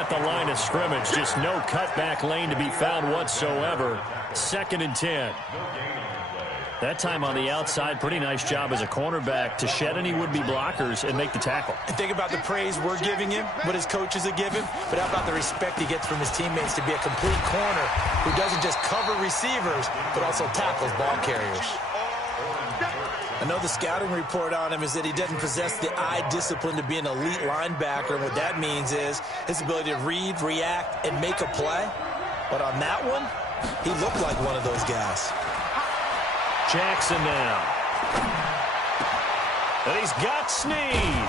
at the line of scrimmage. Just no cutback lane to be found whatsoever. 2nd and 10. That time on the outside, pretty nice job as a cornerback to shed any would-be blockers and make the tackle. And think about the praise we're giving him, what his coaches are giving, but how about the respect he gets from his teammates to be a complete corner who doesn't just cover receivers, but also tackles ball carriers. I know the scouting report on him is that he doesn't possess the eye discipline to be an elite linebacker, and what that means is his ability to read, react, and make a play. But on that one, he looked like one of those guys. Jackson now. And he's got Snead.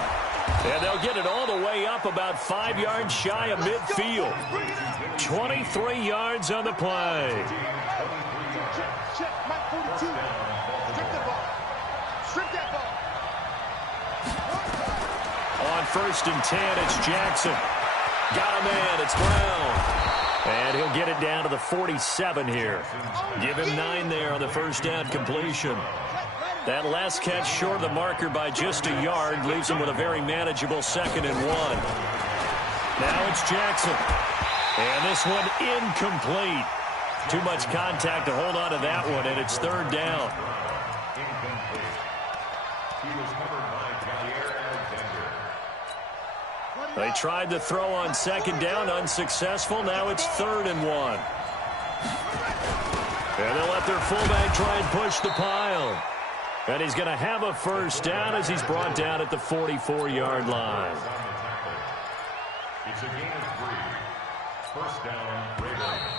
And they'll get it all the way up about 5 yards shy of midfield. 23 yards on the play. Check, Mike 42. Strip that ball. Strip that ball. On 1st and 10, it's Jackson. Got a man, it's Brown. And he'll get it down to the 47 here. Give him 9 there on the first down completion. That last catch short of the marker by just a yard leaves him with a very manageable 2nd and 1. Now it's Jackson. And this one incomplete. Too much contact to hold on to that one, and it's 3rd down. They tried to throw on 2nd down, unsuccessful. Now it's 3rd and 1. And they'll let their fullback try and push the pile. And he's going to have a first down as he's brought down at the 44-yard line. It's a gain of 3. First down, Raiders.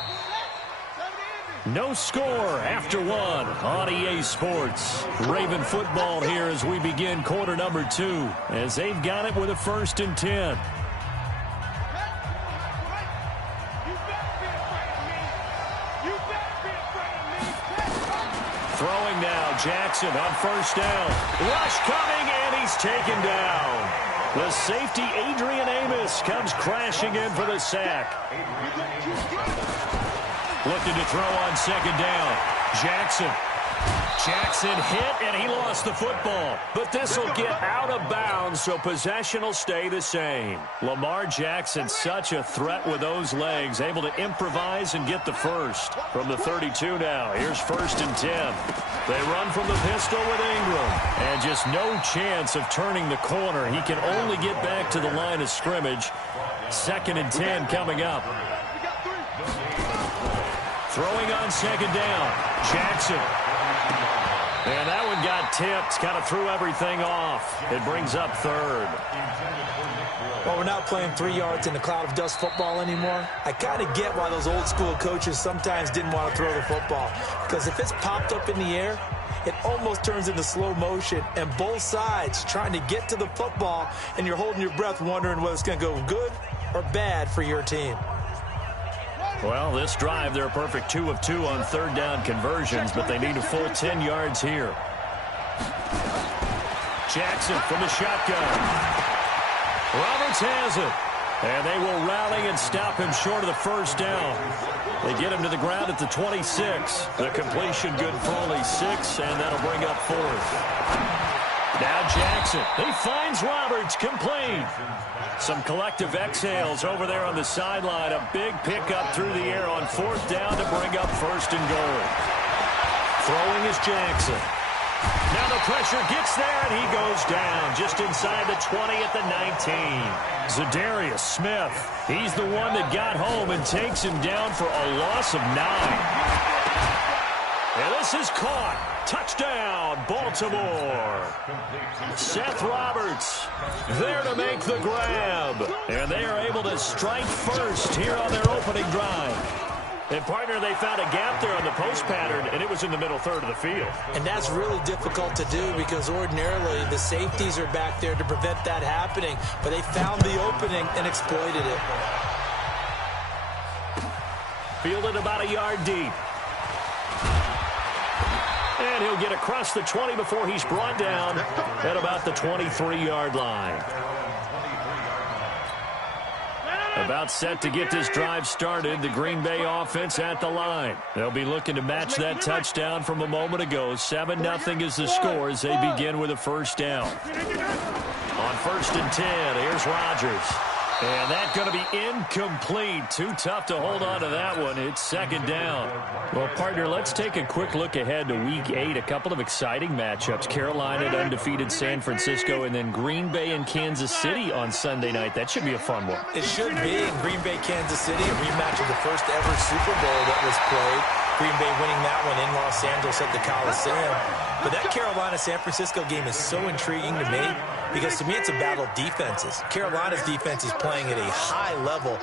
No score after 1 on EA Sports. Raven football here as we begin quarter number 2, as they've got it with a 1st and 10. Throwing now, Jackson on 1st down. Rush coming, and he's taken down. The safety, Adrian Amos, comes crashing in for the sack. Looking to throw on 2nd down. Jackson hit, and he lost the football. But this will get out of bounds, so possession will stay the same. Lamar Jackson, such a threat with those legs, able to improvise and get the first. From the 32 now, here's 1st and 10. They run from the pistol with Ingram. And just no chance of turning the corner. He can only get back to the line of scrimmage. 2nd and 10 coming up. Throwing on 2nd down, Jackson. And that one got tipped, kind of threw everything off. It brings up 3rd. Well, we're not playing 3 yards in the cloud of dust football anymore. I kind of get why those old school coaches sometimes didn't want to throw the football. Because if it's popped up in the air, it almost turns into slow motion. And both sides trying to get to the football, and you're holding your breath wondering whether it's going to go good or bad for your team. Well, this drive, they're a perfect 2 of 2 on 3rd down conversions, but they need a full 10 yards here. Jackson from the shotgun. Roberts has it. And they will rally and stop him short of the first down. They get him to the ground at the 26. The completion good for only 6, and that'll bring up 4th. Now Jackson, he finds Roberts, complete. Some collective exhales over there on the sideline. A big pickup through the air on 4th down to bring up 1st and goal. Throwing is Jackson. Now the pressure gets there, and he goes down just inside the 20 at the 19. Zadarius Smith, he's the one that got home and takes him down for a loss of 9. And this is caught. Touchdown, Baltimore. Seth Roberts there to make the grab. And they are able to strike first here on their opening drive. And, partner, they found a gap there on the post pattern, and it was in the middle third of the field. And that's really difficult to do because ordinarily the safeties are back there to prevent that happening. But they found the opening and exploited it. Fielded about a yard deep. And he'll get across the 20 before he's brought down at about the 23-yard line. About set to get this drive started, the Green Bay offense at the line. They'll be looking to match that touchdown from a moment ago. 7-0 is the score as they begin with a first down. On 1st and 10, here's Rodgers. And that's going to be incomplete. Too tough to hold on to that one. It's second down. Well, partner, let's take a quick look ahead to Week 8. A couple of exciting matchups. Carolina at undefeated San Francisco, and then Green Bay and Kansas City on Sunday night. That should be a fun one. It should be. In Green Bay, Kansas City, a rematch of the first ever Super Bowl that was played. Green Bay winning that one in Los Angeles at the Coliseum. But that Carolina-San Francisco game is so intriguing to me because, to me, it's a battle of defenses. Carolina's defense is playing at a high level,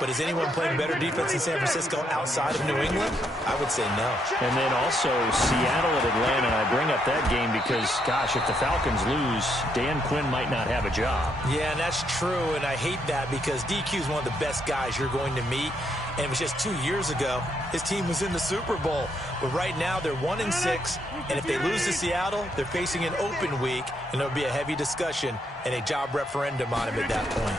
but is anyone playing better defense in San Francisco outside of New England? I would say no. And then also Seattle at Atlanta. And I bring up that game because, gosh, if the Falcons lose, Dan Quinn might not have a job. Yeah, and that's true, and I hate that because DQ is one of the best guys you're going to meet. And it was just 2 years ago, his team was in the Super Bowl. But right now, they're 1-6, and if they lose to Seattle, they're facing an open week, and there'll be a heavy discussion and a job referendum on him at that point.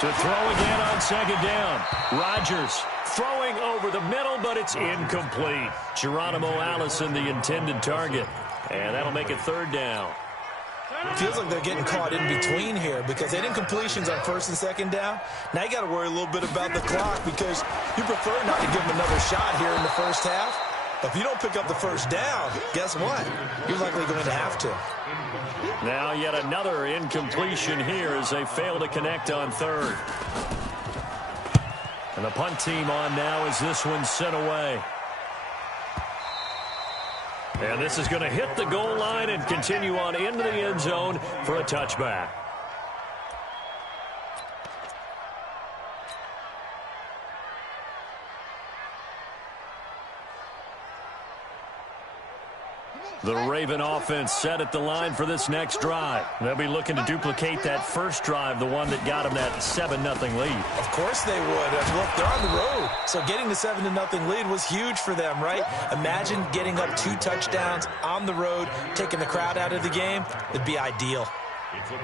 To throw again on second down. Rodgers throwing over the middle, but it's incomplete. Geronimo Allison, the intended target. And that'll make it third down. Feels like they're getting caught in between here because they didn't completions on first and second down. Now you got to worry a little bit about the clock because you prefer not to give them another shot here in the first half. But if you don't pick up the first down, guess what? You're likely going to have to. Now yet another incompletion here as they fail to connect on third. And the punt team on now as this one's sent away. And this is going to hit the goal line and continue on into the end zone for a touchback. The Raven offense set at the line for this next drive. They'll be looking to duplicate that first drive, the one that got them that 7-0 lead. Of course they would. Look, they're on the road. So getting the 7-0 lead was huge for them, right? Imagine getting up 2 touchdowns on the road, taking the crowd out of the game. It'd be ideal.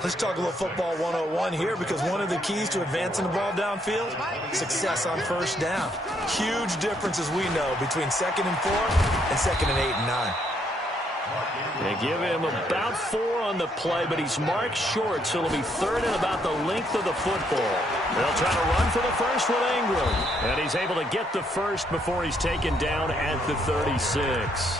Let's talk a little football 101 here because one of the keys to advancing the ball downfield, success on first down. Huge difference, as we know, between 2nd and 4 and 2nd and 8 and 9. They give him about 4 on the play, but he's marked short, so it'll be third and about the length of the football. They'll try to run for the first with Ingram, and he's able to get the first before he's taken down at the 36.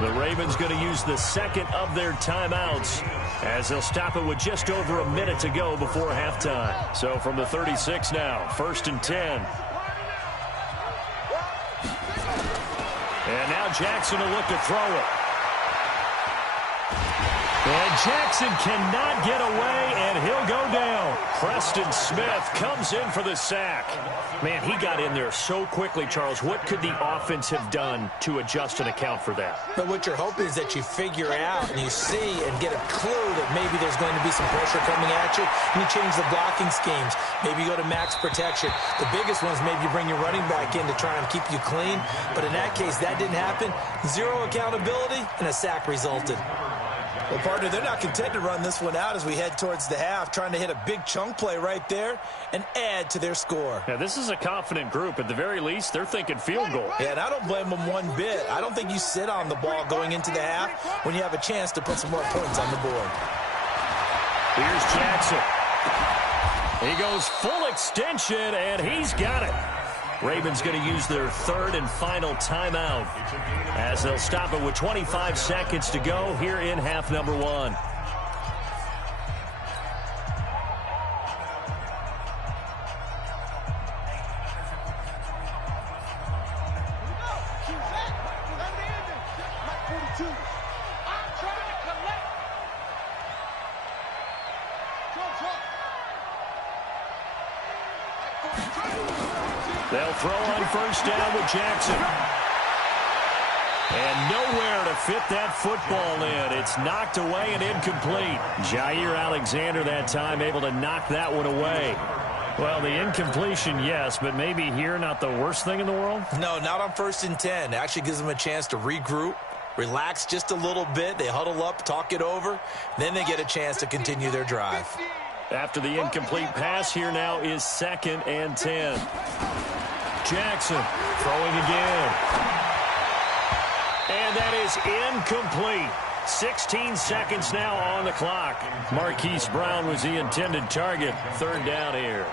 The Ravens going to use the second of their timeouts as they'll stop it with just over a minute to go before halftime. So from the 36 now, 1st and 10. And now Jackson will look to throw it. And Jackson cannot get away, and he'll go down. Preston Smith comes in for the sack. Man, he got in there so quickly, Charles. What could the offense have done to adjust and account for that? But what you're hoping is that you figure out and you see and get a clue that maybe there's going to be some pressure coming at you, and you change the blocking schemes. Maybe you go to max protection. The biggest one is maybe you bring your running back in to try and keep you clean. But in that case, that didn't happen. 0 accountability, and a sack resulted. Well, partner, they're not content to run this one out as we head towards the half, trying to hit a big chunk play right there and add to their score. Yeah, this is a confident group. At the very least, they're thinking field goal. Yeah, and I don't blame them one bit. I don't think you sit on the ball going into the half when you have a chance to put some more points on the board. Here's Jackson. He goes full extension, and he's got it. Ravens going to use their third and final timeout as they'll stop it with 25 seconds to go here in half number 1. They'll throw on first down with Jackson. And nowhere to fit that football in. It's knocked away and incomplete. Jair Alexander that time able to knock that one away. Well, the incompletion, yes, but maybe here not the worst thing in the world? No, not on 1st and 10. It actually gives them a chance to regroup, relax just a little bit. They huddle up, talk it over. Then they get a chance to continue their drive. After the incomplete pass, here now is 2nd and 10. Jackson throwing again. And that is incomplete. 16 seconds now on the clock. Marquise Brown was the intended target. Third down here.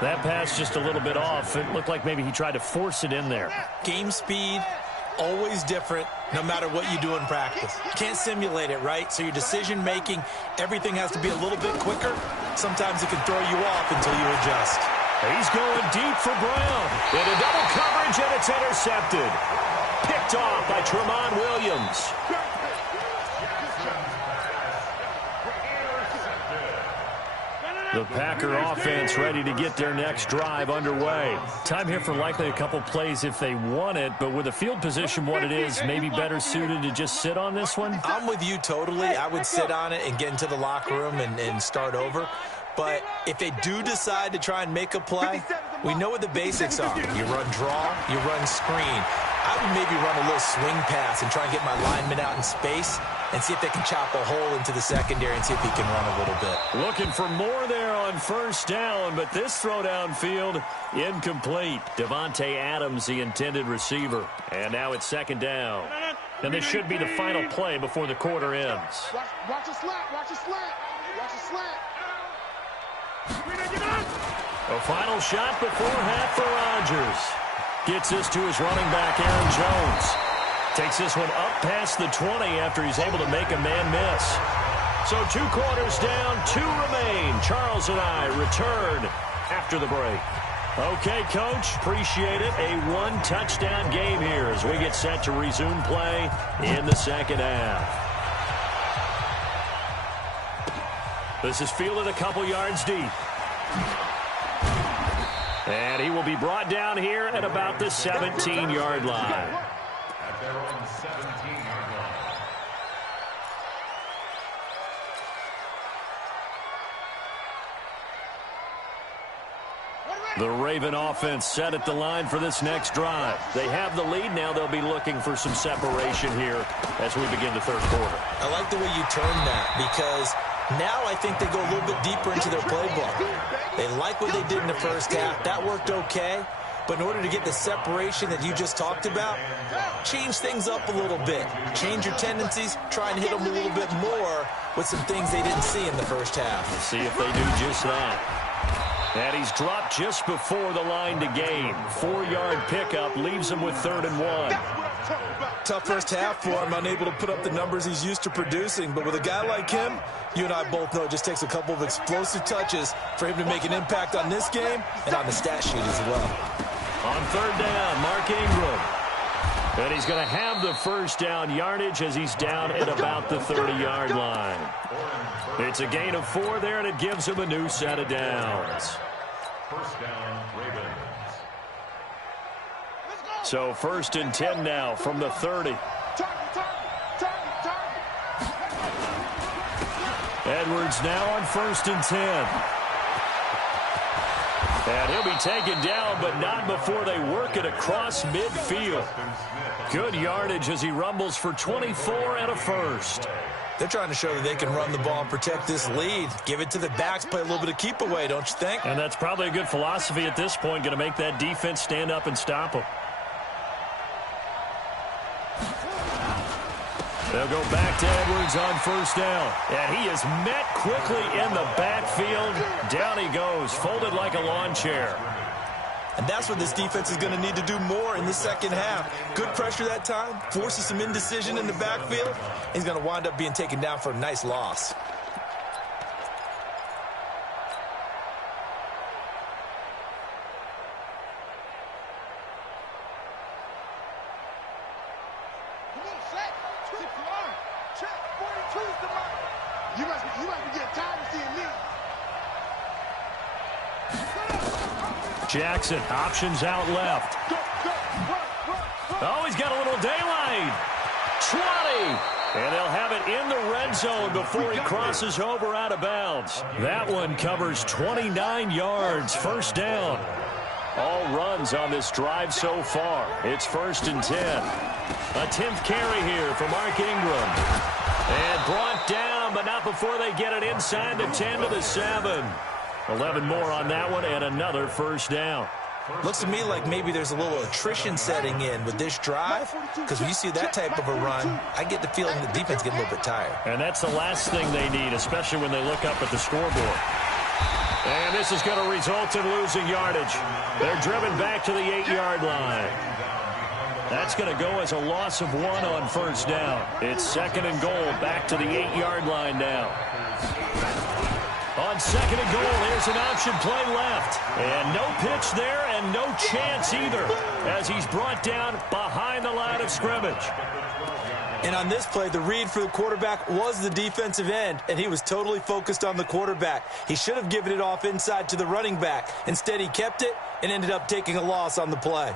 That pass just a little bit off. It looked like maybe he tried to force it in there. Game speed, always different, no matter what you do in practice. You can't simulate it, right? So your decision-making, everything has to be a little bit quicker. Sometimes it can throw you off until you adjust. He's going deep for Brown. Into double coverage, and it's intercepted. Picked off by Tramon Williams. The Packer offense ready to get their next drive underway. Time here for likely a couple plays if they want it, but with the field position what it is, maybe better suited to just sit on this one? I'm with you totally. I would sit on it and get into the locker room and start over. But if they do decide to try and make a play, we know what the basics are. You run draw, you run screen. I would maybe run a little swing pass and try and get my lineman out in space and see if they can chop a hole into the secondary and see if he can run a little bit. Looking for more there on first down, but this throw downfield incomplete. Devontae Adams, the intended receiver. And now it's second down. And this should be the final play before the quarter ends. Watch a slant, watch a slant, watch a slant. A final shot before half for Rodgers. Gets this to his running back, Aaron Jones. Takes this one up past the 20 after he's able to make a man miss. So 2 quarters down, 2 remain. Charles and I return after the break. Okay, Coach, appreciate it. A 1-touchdown game here as we get set to resume play in the second half. This is fielded a couple yards deep. And he will be brought down here at about the 17-yard line. At their own 17-yard line. The Raven offense set at the line for this next drive. They have the lead. Now they'll be looking for some separation here as we begin the third quarter. I like the way you turn that because now I think they go a little bit deeper into their playbook. They like what they did in the first half. That worked okay. But in order to get the separation that you just talked about, change things up a little bit. Change your tendencies. Try and hit them a little bit more with some things they didn't see in the first half. Let's see if they do just that. And he's dropped just before the line to gain. 4-yard pickup leaves him with 3rd and 1. Tough first half for him, unable to put up the numbers he's used to producing. But with a guy like him, you and I both know it just takes a couple of explosive touches for him to make an impact on this game and on the stat sheet as well. On 3rd down, Mark Ingram. And he's going to have the first down yardage as he's down at about the 30-yard line. It's a gain of 4 there, and it gives him a new set of downs. First down, Ravens. So 1st and 10 now from the 30. Edwards now on 1st and 10. And he'll be taken down, but not before they work it across midfield. Good yardage as he rumbles for 24 and a first. They're trying to show that they can run the ball and protect this lead. Give it to the backs, play a little bit of keep away, don't you think? And that's probably a good philosophy at this point, going to make that defense stand up and stop them. They'll go back to Edwards on 1st down. And he is met quickly in the backfield. Down he goes, folded like a lawn chair. And that's what this defense is going to need to do more in the second half. Good pressure that time, forces some indecision in the backfield. He's going to wind up being taken down for a nice loss. You must be getting tired of seeing me. Jackson, options out left. Oh, he's got a little daylight. 20. And they'll have it in the red zone before he crosses over out of bounds. That one covers 29 yards. 1st down. All runs on this drive so far. It's 1st and 10. A 10th carry here for Mark Ingram. And brought down, but not before they get it inside the 10 to the 7. 11 more on that one and another 1st down. Looks to me like maybe there's a little attrition setting in with this drive, because when you see that type of a run, I get the feeling the defense get a little bit tired. And that's the last thing they need, especially when they look up at the scoreboard. And this is going to result in losing yardage. They're driven back to the 8-yard line. That's going to go as a loss of 1 on first down. It's 2nd and goal, back to the 8-yard line now. On 2nd and goal, here's an option play left. And no pitch there and no chance either as he's brought down behind the line of scrimmage. And on this play, the read for the quarterback was the defensive end, and he was totally focused on the quarterback. He should have given it off inside to the running back. Instead, he kept it and ended up taking a loss on the play.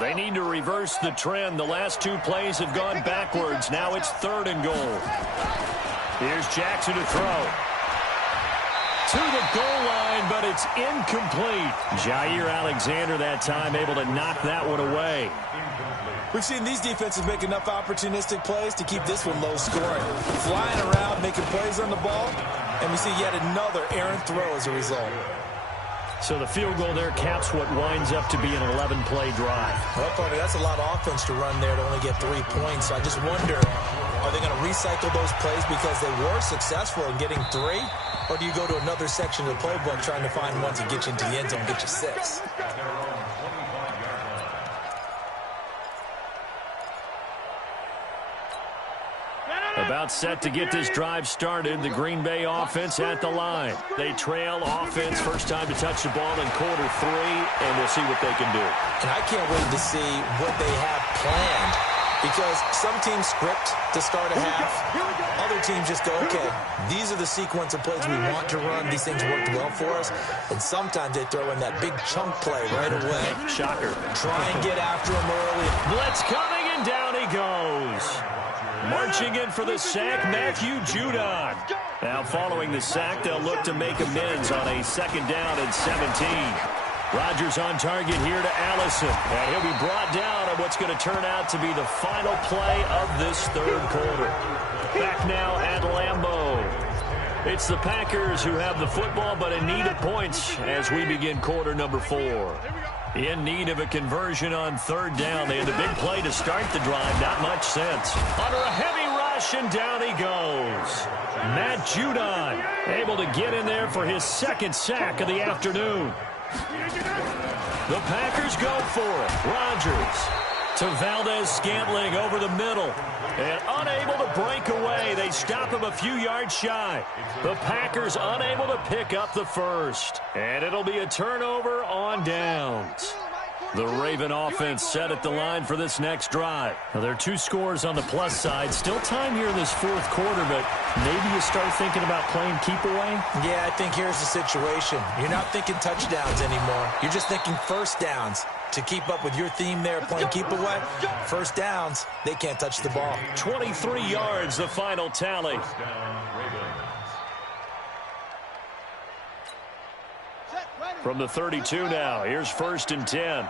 They need to reverse the trend. The last 2 plays have gone backwards. Now it's 3rd and goal. Here's Jackson to throw. To the goal line, but it's incomplete. Jair Alexander that time able to knock that one away. We've seen these defenses make enough opportunistic plays to keep this one low scoring. Flying around, making plays on the ball, and we see yet another errant throw as a result. So the field goal there caps what winds up to be an 11-play drive. Well, Carter, that's a lot of offense to run there to only get 3 points. So I just wonder, are they going to recycle those plays because they were successful in getting 3? Or do you go to another section of the playbook trying to find one to get you into the end zone and get you 6? About set to get this drive started. The Green Bay offense at the line. They trail offense. First time to touch the ball in quarter 3, and we'll see what they can do. And I can't wait to see what they have planned, because some teams script to start a half. Other teams just go, okay, these are the sequence of plays we want to run. These things worked well for us. And sometimes they throw in that big chunk play right away. Shocker. Try and get after him early. Blitz coming, and down he goes. Marching in for the sack, Matthew Judon. Now following the sack, they'll look to make amends on a 2nd down and 17. Rodgers on target here to Allison. And he'll be brought down on what's going to turn out to be the final play of this 3rd quarter. Back now at Lambeau. It's the Packers who have the football, but in need of points as we begin quarter number 4. In need of a conversion on 3rd down. They had the big play to start the drive. Not much sense. Under a heavy rush, and down he goes. Matt Judon able to get in there for his 2nd sack of the afternoon. The Packers go for it. Rodgers to Valdez-Scantling over the middle. And unable to break away. They stop him a few yards shy. The Packers unable to pick up the 1st. And it'll be a turnover on downs. The Raven offense set at the line for this next drive. Now, there are 2 scores on the plus side. Still time here in this 4th quarter, but maybe you start thinking about playing keep away? Yeah, I think here's the situation. You're not thinking touchdowns anymore. You're just thinking 1st downs. To keep up with your theme there, playing keep away, 1st downs, they can't touch the ball. 23 yards, the final tally. From the 32 now, here's 1st and 10.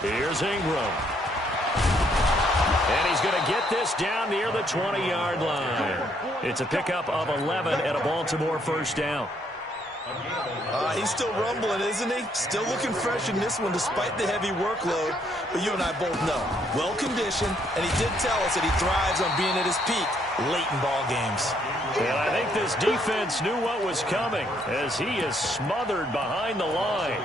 Here's Ingram. And he's going to get this down near the 20-yard line. It's a pickup of 11 and a Baltimore 1st down. He's still rumbling, isn't he? Still looking fresh in this one despite the heavy workload. But you and I both know, well-conditioned, and he did tell us that he thrives on being at his peak late in ball games. And I think this defense knew what was coming as he is smothered behind the line.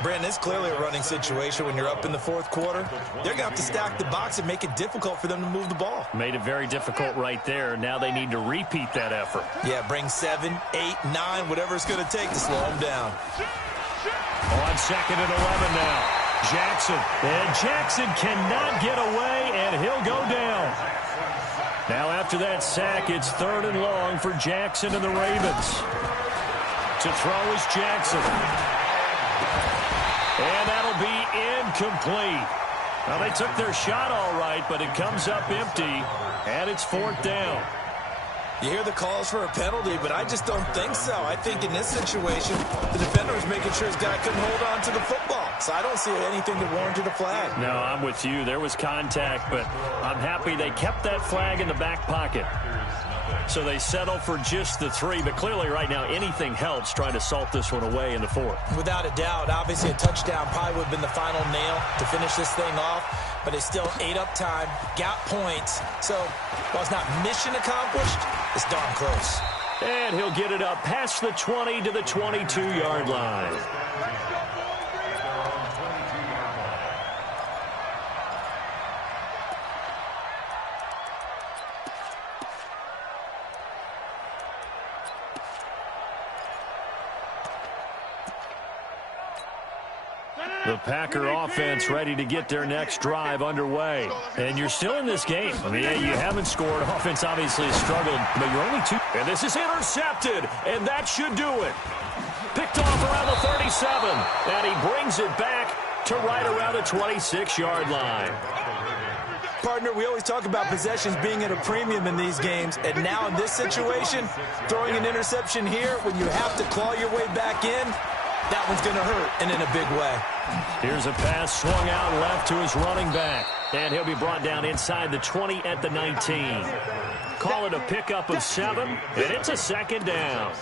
Brandon, it's clearly a running situation when you're up in the 4th quarter. They're going to have to stack the box and make it difficult for them to move the ball. Made it very difficult right there. Now they need to repeat that effort. Yeah, bring 7, 8, 9, whatever it's going to take to slow them down. On 2nd and 11 now. Jackson. And Jackson cannot get away, and he'll go down. Now after that sack, it's 3rd and long for Jackson and the Ravens. To throw is Jackson. And that'll be incomplete. Well, they took their shot all right, but it comes up empty, and it's 4th down. You hear the calls for a penalty, but I just don't think so. I think in this situation, the defender was making sure his guy couldn't hold on to the football. So I don't see anything that warranted a flag. No, I'm with you. There was contact, but I'm happy they kept that flag in the back pocket. So they settle for just the 3, but clearly right now anything helps trying to salt this one away in the 4th. Without a doubt, obviously a touchdown probably would have been the final nail to finish this thing off, but they still ate up time, got points. So while it's not mission accomplished, it's darn close. And he'll get it up past the 20 to the 22-yard line. The Packer offense ready to get their next drive underway. And you're still in this game. I mean, you haven't scored. Offense obviously has struggled, but you're only 2. And this is intercepted, and that should do it. Picked off around the 37, and he brings it back to right around the 26-yard line. Partner, we always talk about possessions being at a premium in these games, and now in this situation, throwing an interception here when you have to claw your way back in, that one's going to hurt, and in a big way. Here's a pass swung out left to his running back, and he'll be brought down inside the 20 at the 19. Call it a pickup of 7, and it's a 2nd down.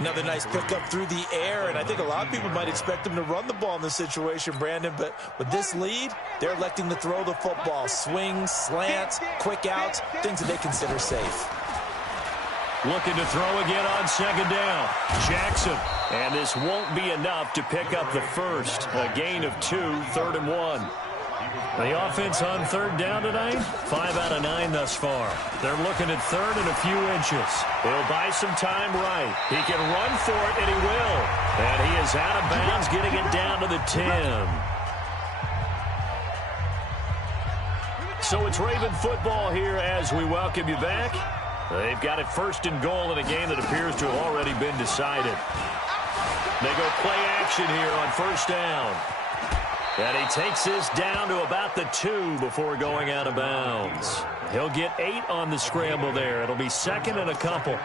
Another nice pickup through the air, and I think a lot of people might expect him to run the ball in this situation, Brandon, but with this lead, they're electing to throw the football. Swings, slants, quick outs, things that they consider safe. Looking to throw again on 2nd down. Jackson. And this won't be enough to pick up the first. A gain of 2, 3rd and 1. The offense on 3rd down tonight, 5 out of 9 thus far. They're looking at 3rd and a few inches. He'll buy some time right. He can run for it, and he will. And he is out of bounds, getting it down to the 10. So it's Raven football here as we welcome you back. They've got it 1st and goal in a game that appears to have already been decided. They go play action here on 1st down. And he takes this down to about the 2 before going out of bounds. He'll get 8 on the scramble there. It'll be 2nd and a couple.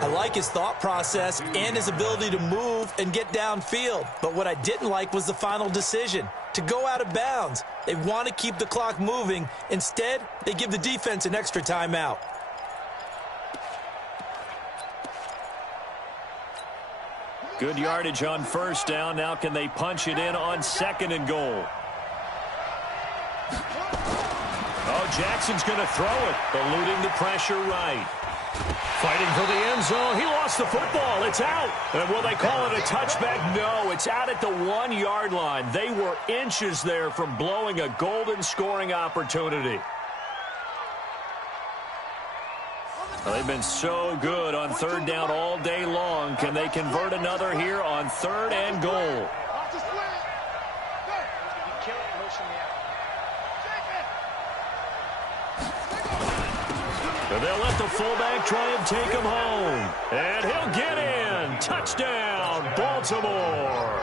I like his thought process and his ability to move and get downfield. But what I didn't like was the final decision, to go out of bounds. They want to keep the clock moving. Instead, they give the defense an extra timeout. Good yardage on 1st down. Now can they punch it in on 2nd and goal? Oh, Jackson's going to throw it, eluding the pressure right. Fighting for the end zone. He lost the football. It's out. And will they call it a touchback? No, it's out at the 1-yard line. They were inches there from blowing a golden scoring opportunity. Well, they've been so good on 3rd down all day long. Can they convert another here on 3rd and goal? They'll let the fullback try and take him home. And he'll get in. Touchdown, Baltimore.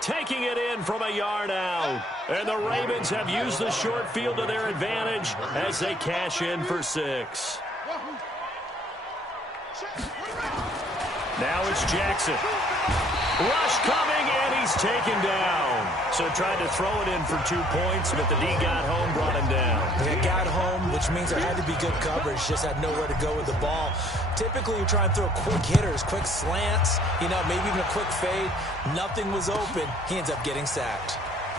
Taking it in from a yard out. And the Ravens have used the short field to their advantage as they cash in for 6. Now it's Jackson. Rush coming, and he's taken down. So tried to throw it in for 2 points, but the D got home, brought him down. They got home, which means there had to be good coverage. Just had nowhere to go with the ball. Typically, you try and throw quick hitters, quick slants, maybe even a quick fade. Nothing was open. He ends up getting sacked.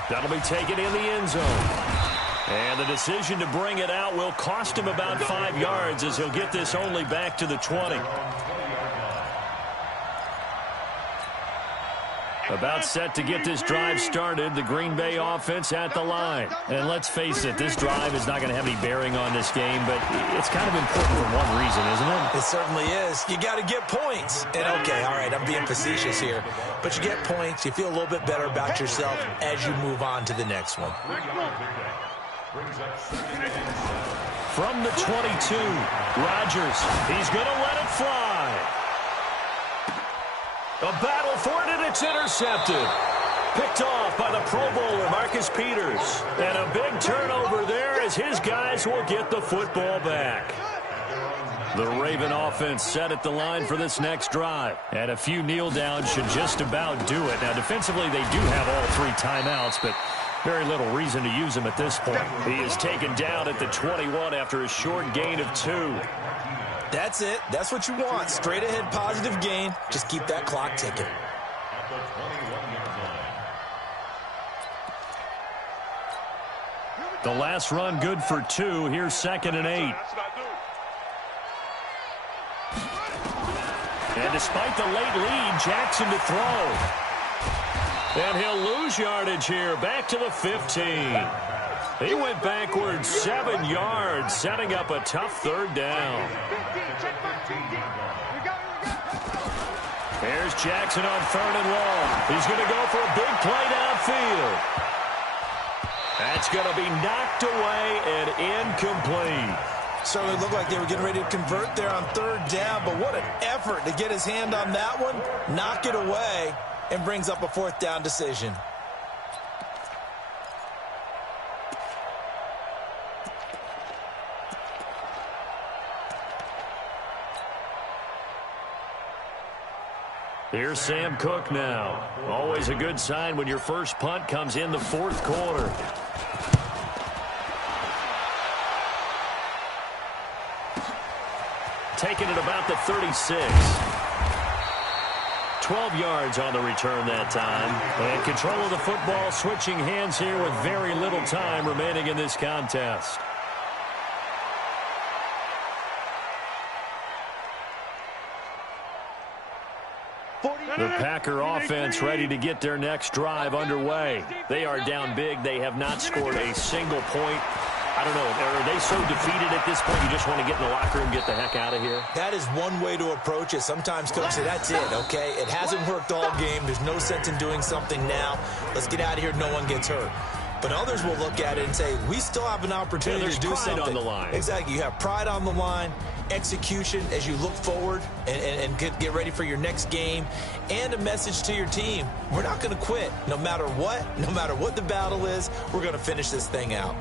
That'll be taken in the end zone. And the decision to bring it out will cost him about 5 yards as he'll get this only back to the 20. About set to get this drive started, the Green Bay offense at the line. And let's face it, this drive is not going to have any bearing on this game, but it's kind of important for one reason, isn't it? It certainly is. You got to get points. And okay, all right, I'm being facetious here. But you get points, you feel a little bit better about yourself as you move on to the next one. From the 22, Rodgers, he's going to let it fly. A battle for it, and it's intercepted. Picked off by the Pro Bowler, Marcus Peters. And a big turnover there as his guys will get the football back. The Raven offense set at the line for this next drive. And a few kneel downs should just about do it. Now, defensively, they do have all 3 timeouts, but very little reason to use them at this point. He is taken down at the 21 after a short gain of 2. That's it. That's what you want. Straight ahead positive gain. Just keep that clock ticking. The last run good for 2. Here's 2nd and 8. And despite the late lead, Jackson to throw. And he'll lose yardage here. Back to the 15. He went backwards 7 yards, setting up a tough 3rd down. Here's Jackson on 3rd and long. He's going to go for a big play downfield. That's going to be knocked away and incomplete. Certainly looked like they were getting ready to convert there on 3rd down, but what an effort to get his hand on that one, knock it away, and brings up a 4th down decision. Here's Sam Cook now. Always a good sign when your first punt comes in the 4th quarter. Taking it about the 36. 12 yards on the return that time. And control of the football switching hands here with very little time remaining in this contest. The Packer offense ready to get their next drive underway. They are down big. They have not scored a single point. I don't know. Are they so defeated at this point you just want to get in the locker room and get the heck out of here? That is one way to approach it. Sometimes coaches say, that's it, okay? It hasn't worked all game. There's no sense in doing something now. Let's get out of here. No one gets hurt. But others will look at it and say, we still have an opportunity to do something. On the line. Exactly. You have pride on the line, execution as you look forward and get ready for your next game, and a message to your team. We're not going to quit. No matter what the battle is, we're going to finish this thing out.